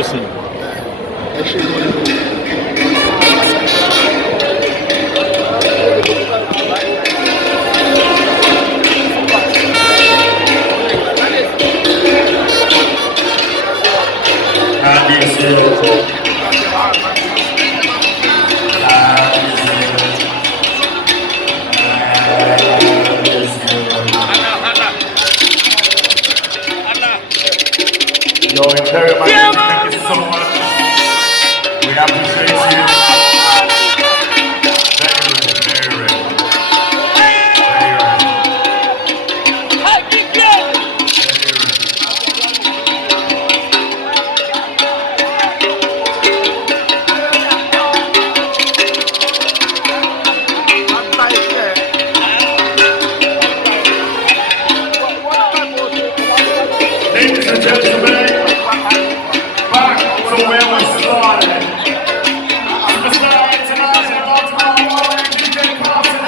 blessing. Your Imperial Majesty, thank you so much. We appreciate you. Very rare. Ladies and gentlemen, back to where we started. Superstar International, DJ Carson.